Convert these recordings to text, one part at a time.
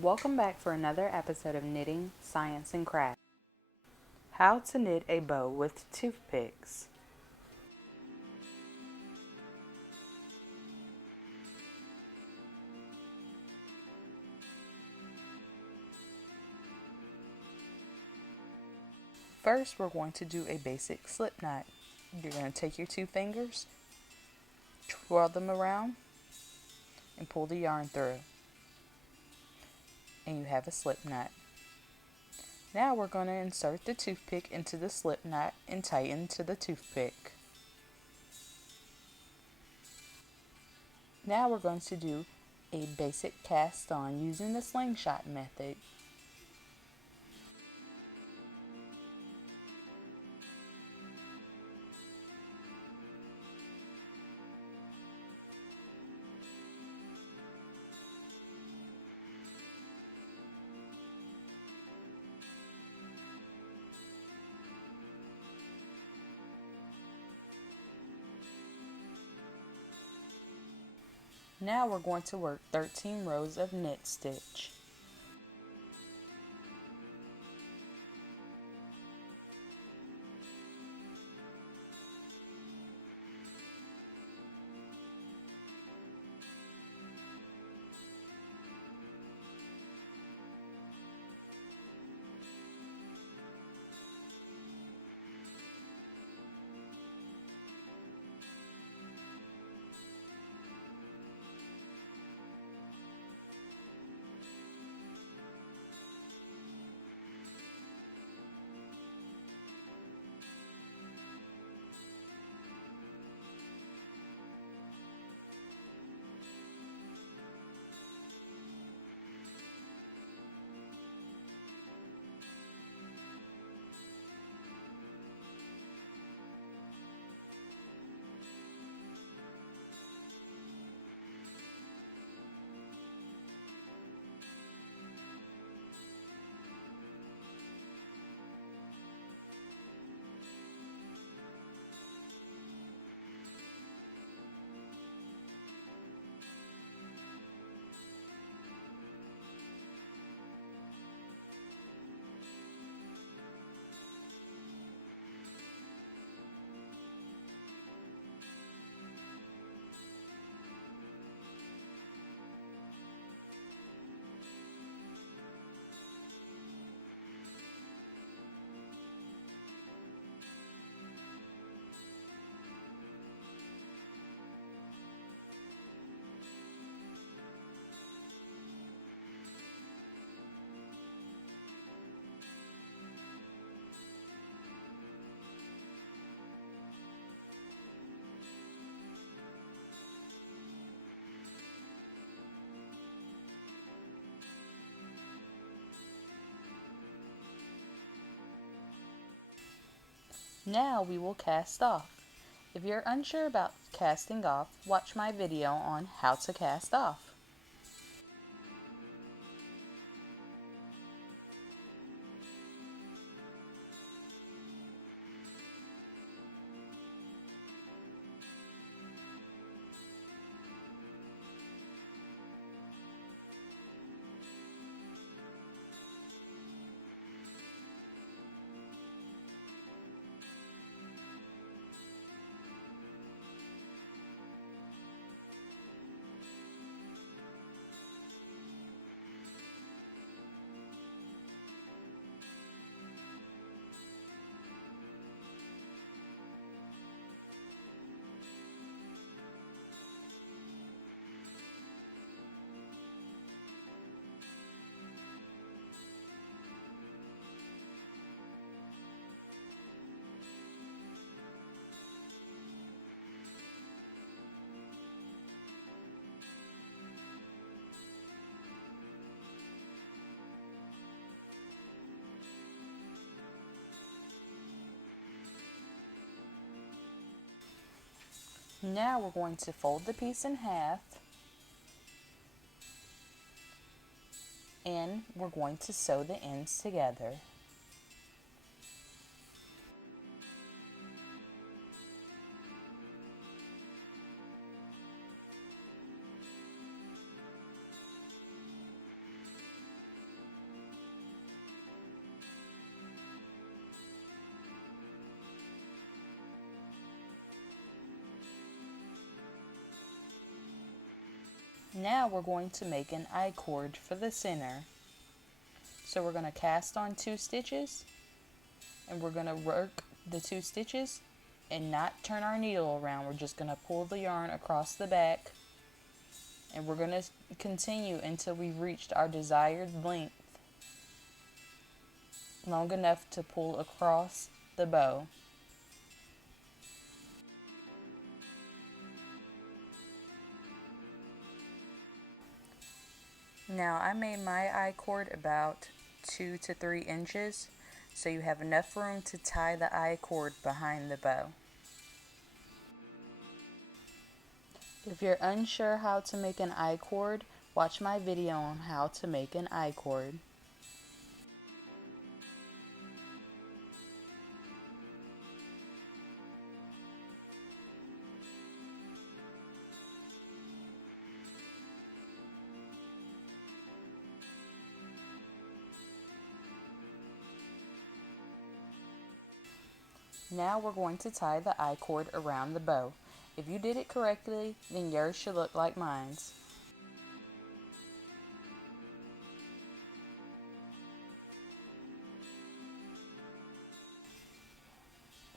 Welcome back for another episode of Knitting, Science, and Craft. How to knit a bow with toothpicks. First, we're going to do a basic slip knot. You're going to take your two fingers, twirl them around, and pull the yarn through. And you have a slip knot. Now we're going to insert the toothpick into the slip knot and tighten to the toothpick. Now we're going to do a basic cast on using the slingshot method. Now we're going to work 13 rows of knit stitch. Now we will cast off. If you're unsure about casting off, watch my video on how to cast off. Now we're going to fold the piece in half and we're going to sew the ends together. Now we're going to make an I-cord for the center. So we're going to cast on 2 stitches, and we're going to work the 2 stitches and not turn our needle around. We're just going to pull the yarn across the back, and we're going to continue until we've reached our desired length, long enough to pull across the bow. Now I made my I-cord about 2 to 3 inches, so you have enough room to tie the I-cord behind the bow. If you're unsure how to make an I-cord, watch my video on how to make an I-cord. Now we're going to tie the I-cord around the bow. If you did it correctly, then yours should look like mine's.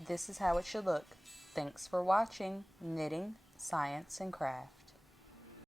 This is how it should look. Thanks for watching Knitting, Science, and Craft.